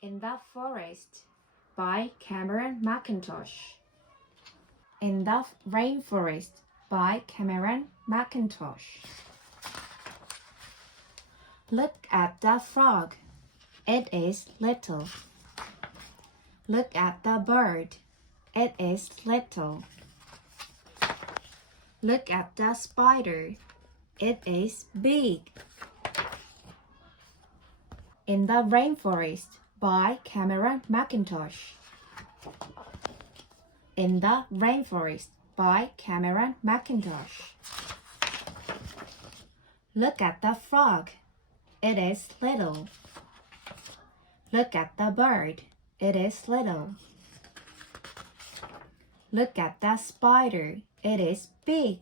In the Forest by Cameron McIntosh. In the Rainforest by Cameron McIntosh. Look at the frog. It is little. Look at the bird. It is little. Look at the spider. It is big. In the Rainforest by Cameron McIntosh. In the Rainforest by Cameron McIntosh. Look at the frog. It is little. Look at the bird. It is little. Look at the spider. It is big.